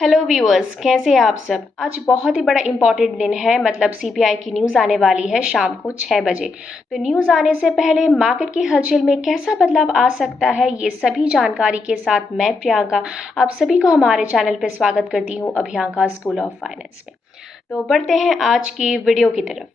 Hello viewers, कैसे हैं आप सब। आज बहुत ही बड़ा इंपॉर्टेंट दिन है। मतलब सीपीआई की न्यूज़ आने वाली है शाम को 6 बजे। तो न्यूज़ आने से पहले मार्केट की हलचल में कैसा बदलाव आ सकता है, ये सभी जानकारी के साथ मैं प्रियंका आप सभी को हमारे चैनल पर स्वागत करती हूँ अभियांका स्कूल ऑफ फाइनेंस में। तो बढ़ते हैं आज की वीडियो की तरफ।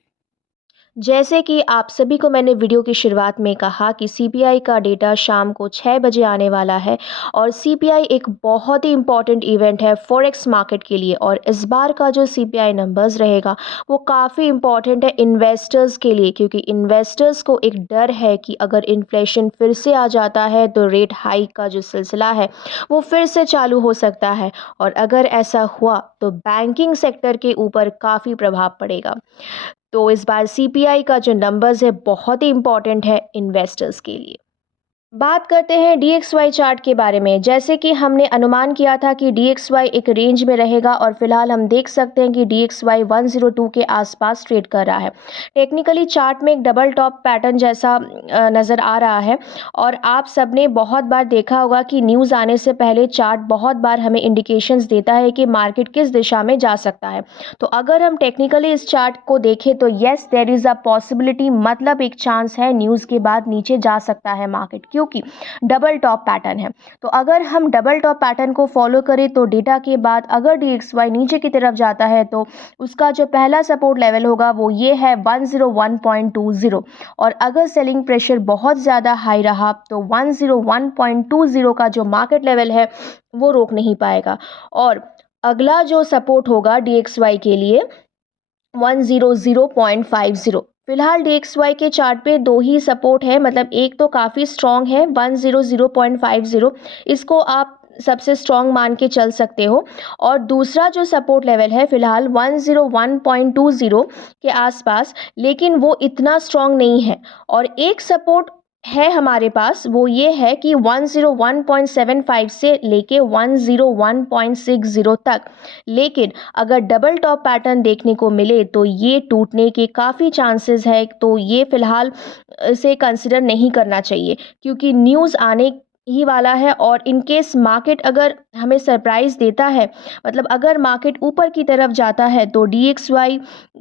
जैसे कि आप सभी को मैंने वीडियो की शुरुआत में कहा कि सीपीआई का डेटा शाम को 6 बजे आने वाला है और सीपीआई एक बहुत ही इम्पॉर्टेंट इवेंट है फॉरेक्स मार्केट के लिए। और इस बार का जो सीपीआई नंबर्स रहेगा वो काफ़ी इम्पॉर्टेंट है इन्वेस्टर्स के लिए, क्योंकि इन्वेस्टर्स को एक डर है कि अगर इन्फ्लेशन फिर से आ जाता है तो रेट हाइक का जो सिलसिला है वो फिर से चालू हो सकता है। और अगर ऐसा हुआ तो बैंकिंग सेक्टर के ऊपर काफ़ी प्रभाव पड़ेगा। तो इस बार सीपीआई का जो नंबर्स है बहुत ही इंपॉर्टेंट है इन्वेस्टर्स के लिए। बात करते हैं डीएक्सवाई चार्ट के बारे में। जैसे कि हमने अनुमान किया था कि डीएक्सवाई एक रेंज में रहेगा और फिलहाल हम देख सकते हैं कि डीएक्सवाई 102 के आसपास ट्रेड कर रहा है। टेक्निकली चार्ट में एक डबल टॉप पैटर्न जैसा नज़र आ रहा है। और आप सबने बहुत बार देखा होगा कि न्यूज़ आने से पहले चार्ट बहुत बार हमें इंडिकेशंस देता है कि मार्केट किस दिशा में जा सकता है। तो अगर हम टेक्निकली इस चार्ट को देखें तो yes there is a possibility, मतलब एक चांस है न्यूज़ के बाद नीचे जा सकता है मार्केट, क्योंकि डबल टॉप पैटर्न है। तो अगर हम डबल टॉप पैटर्न को फॉलो करें तो डेटा के बाद अगर डीएक्सवाई नीचे की तरफ जाता है तो उसका जो पहला सपोर्ट लेवल होगा वो ये है 101.20। और अगर सेलिंग प्रेशर बहुत ज़्यादा हाई रहा तो 101.20 का जो मार्केट लेवल है वो रोक नहीं पाएगा। और अगला जो सपोर्ट होगा डीएक्सवाई के लिए 100.50। फिलहाल डीएक्सवाई के चार्ट पे दो ही सपोर्ट है, मतलब एक तो काफ़ी स्ट्रॉन्ग है 100.50, इसको आप सबसे स्ट्रॉन्ग मान के चल सकते हो। और दूसरा जो सपोर्ट लेवल है फिलहाल 101.20 के आसपास, लेकिन वो इतना स्ट्रॉन्ग नहीं है। और एक सपोर्ट है हमारे पास, वो ये है कि 101.75 से लेके 101.60 तक। लेकिन अगर डबल टॉप पैटर्न देखने को मिले तो ये टूटने के काफ़ी चांसेस है। तो ये फ़िलहाल इसे कंसिडर नहीं करना चाहिए, क्योंकि न्यूज़ आने ही वाला है। और इन केस मार्केट अगर हमें सरप्राइज़ देता है, मतलब अगर मार्केट ऊपर की तरफ जाता है तो डीएक्सवाई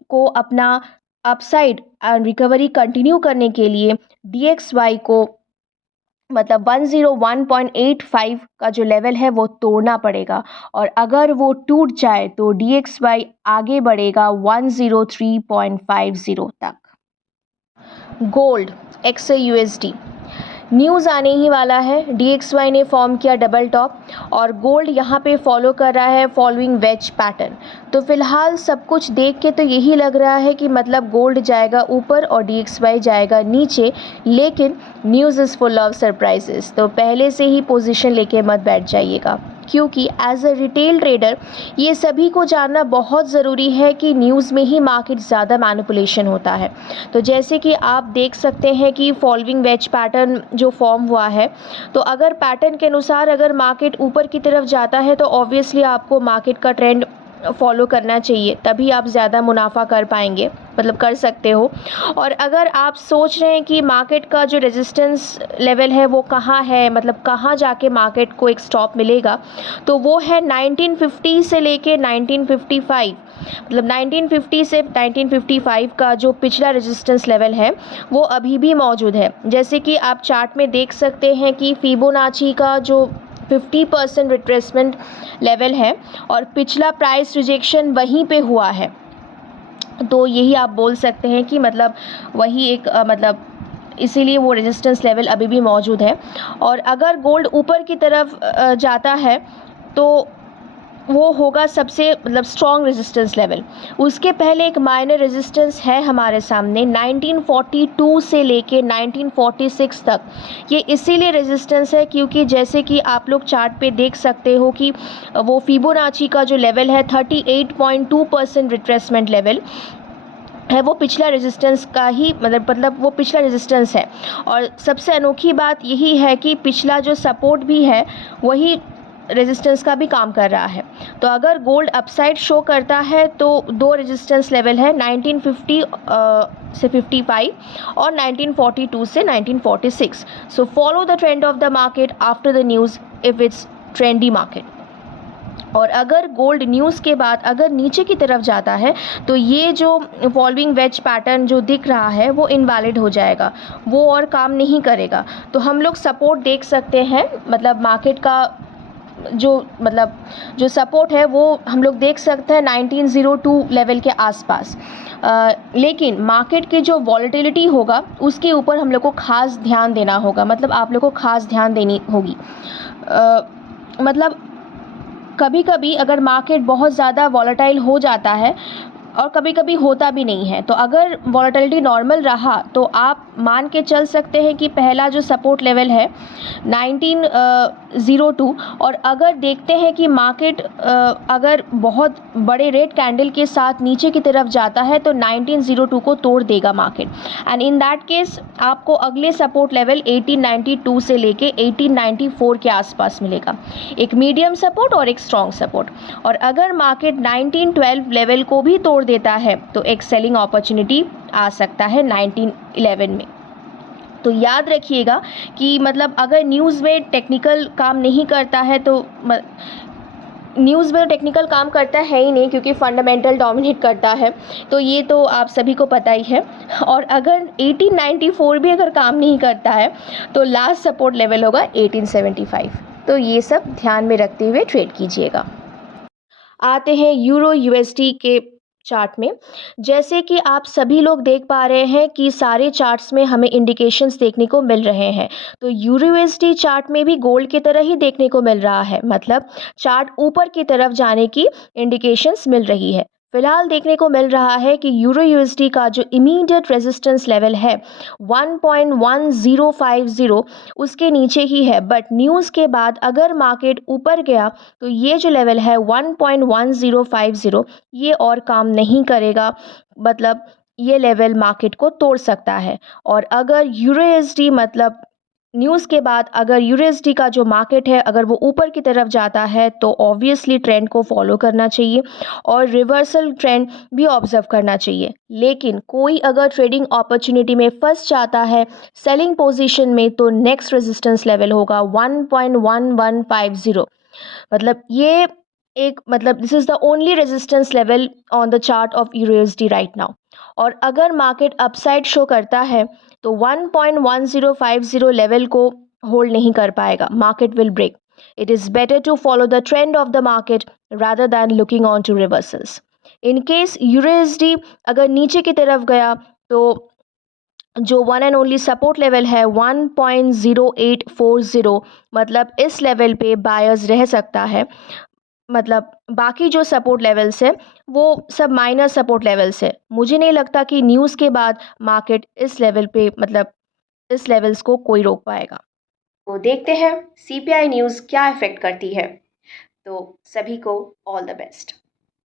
को अपना अपसाइड रिकवरी कंटिन्यू करने के लिए डीएक्सवाई को मतलब 101.85 का जो लेवल है वो तोड़ना पड़ेगा। और अगर वो टूट जाए तो डीएक्सवाई आगे बढ़ेगा 103.50 तक। गोल्ड XAUSD न्यूज़ आने ही वाला है। डीएक्सवाई ने फॉर्म किया डबल टॉप और गोल्ड यहाँ पे फॉलो कर रहा है फॉलोइंग वेज पैटर्न। तो फिलहाल सब कुछ देख के तो यही लग रहा है कि मतलब गोल्ड जाएगा ऊपर और डीएक्सवाई जाएगा नीचे। लेकिन news is full of surprises, तो पहले से ही पोजीशन लेके मत बैठ जाइएगा, क्योंकि एज अ रिटेल ट्रेडर ये सभी को जानना बहुत ज़रूरी है कि न्यूज़ में ही मार्केट ज़्यादा मैनिपुलेशन होता है। तो जैसे कि आप देख सकते हैं कि फॉलोइंग वेज पैटर्न जो फॉर्म हुआ है, तो अगर पैटर्न के अनुसार अगर मार्केट ऊपर की तरफ जाता है तो ऑब्वियसली आपको मार्केट का ट्रेंड फॉलो करना चाहिए, तभी आप ज़्यादा मुनाफा कर पाएंगे, मतलब कर सकते हो। और अगर आप सोच रहे हैं कि मार्केट का जो रेजिस्टेंस लेवल है वो कहाँ है, मतलब कहाँ जाके मार्केट को एक स्टॉप मिलेगा, तो वो है 1950 से लेके 1955। मतलब 1950 से 1955 का जो पिछला रेजिस्टेंस लेवल है वो अभी भी मौजूद है। जैसे कि आप चार्ट में देख सकते हैं कि फिबोनाची का जो 50% रिट्रेसमेंट लेवल है और पिछला प्राइस रिजेक्शन वहीं पे हुआ है। तो यही आप बोल सकते हैं कि मतलब वही एक मतलब इसीलिए वो रेजिस्टेंस लेवल अभी भी मौजूद है। और अगर गोल्ड ऊपर की तरफ जाता है तो वो होगा सबसे मतलब स्ट्रॉन्ग रेजिस्टेंस लेवल। उसके पहले एक माइनर रेजिस्टेंस है हमारे सामने 1942 से लेके 1946 तक। ये इसीलिए रेजिस्टेंस है क्योंकि जैसे कि आप लोग चार्ट पे देख सकते हो कि वो फिबोनाची का जो लेवल है 38.2% रिट्रेसमेंट लेवल है, वो पिछला रेजिस्टेंस का ही मतलब वो पिछला रेजिस्टेंस है। और सबसे अनोखी बात यही है कि पिछला जो सपोर्ट भी है वही रेजिस्टेंस का भी काम कर रहा है। तो अगर गोल्ड अपसाइड शो करता है तो दो रेजिस्टेंस लेवल है 1950 से 55 और 1942 से 1946। So follow the trend of the market after the news if it's trendy market. और अगर गोल्ड न्यूज़ के बाद अगर नीचे की तरफ जाता है तो ये जो फॉलोइंग वेज पैटर्न जो दिख रहा है वो इनवैलिड हो जाएगा, वो और काम नहीं करेगा। तो हम लोग सपोर्ट देख सकते हैं, मतलब मार्केट का जो सपोर्ट है वो हम लोग देख सकते हैं 1902 लेवल के आसपास। लेकिन मार्केट की जो वॉलेटिलिटी होगा उसके ऊपर हम लोग को ख़ास ध्यान देना होगा, मतलब आप लोग को ख़ास ध्यान देनी होगी। मतलब कभी कभी अगर मार्केट बहुत ज़्यादा वॉलेटाइल हो जाता है और कभी कभी होता भी नहीं है, तो अगर वॉलेटिलिटी नॉर्मल रहा तो आप मान के चल सकते हैं कि पहला जो सपोर्ट लेवल है 1902, और अगर देखते हैं कि मार्केट अगर बहुत बड़े रेड कैंडल के साथ नीचे की तरफ जाता है तो 1902 को तोड़ देगा market, and in that case आपको अगले सपोर्ट लेवल 1892 से लेके 1894 के आसपास मिलेगा, एक मीडियम सपोर्ट और एक स्ट्रॉन्ग सपोर्ट। और अगर मार्केट 1912 लेवल को भी तोड़ देता है तो एक सेलिंग अपॉर्चुनिटी आ सकता है 1911 में। तो याद रखिएगा कि मतलब अगर न्यूज़ में टेक्निकल काम नहीं करता है तो न्यूज़ में टेक्निकल काम करता है ही नहीं, क्योंकि फंडामेंटल डोमिनेट करता है, तो ये तो आप सभी को पता ही है। और अगर 1894 भी अगर काम नहीं करता है तो लास्ट सपोर्ट लेवल होगा 1875। तो ये सब ध्यान में रखते हुए ट्रेड कीजिएगा। आते हैं यूरो यूएसडी के चार्ट में। जैसे कि आप सभी लोग देख पा रहे हैं कि सारे चार्ट्स में हमें इंडिकेशंस देखने को मिल रहे हैं, तो यूरो यूएसडी चार्ट में भी गोल्ड की तरह ही देखने को मिल रहा है, मतलब चार्ट ऊपर की तरफ जाने की इंडिकेशंस मिल रही है। फिलहाल देखने को मिल रहा है कि यूरो यूएसडी का जो इमीडिएट रेजिस्टेंस लेवल है 1.1050 उसके नीचे ही है, बट न्यूज़ के बाद अगर मार्केट ऊपर गया तो ये जो लेवल है 1.1050 ये और काम नहीं करेगा, मतलब ये लेवल मार्केट को तोड़ सकता है। और अगर यूएसडी मतलब न्यूज़ के बाद अगर यूएसडी का जो मार्केट है अगर वो ऊपर की तरफ जाता है तो ऑब्वियसली ट्रेंड को फॉलो करना चाहिए और रिवर्सल ट्रेंड भी ऑब्जर्व करना चाहिए। लेकिन कोई अगर ट्रेडिंग अपॉर्चुनिटी में फंस जाता है सेलिंग पोजीशन में तो नेक्स्ट रेजिस्टेंस लेवल होगा 1.1150, मतलब ये एक मतलब this is the only resistance level on the chart of USD right now. और अगर मार्केट अपसाइड शो करता है तो 1.1050 लेवल को होल्ड नहीं कर पाएगा, market will break. It is better to follow the trend of the market rather than looking on to reversals. In case USD अगर नीचे की तरफ गया तो जो one and only support level है 1.0840, मतलब इस लेवल पे बायर्स रह सकता है। मतलब बाकी जो सपोर्ट लेवल्स है वो सब माइनर सपोर्ट लेवल्स है। मुझे नहीं लगता कि न्यूज़ के बाद मार्केट इस लेवल पे मतलब इस लेवल्स को कोई रोक पाएगा। तो देखते हैं सीपीआई न्यूज़ क्या इफेक्ट करती है। तो सभी को ऑल द बेस्ट।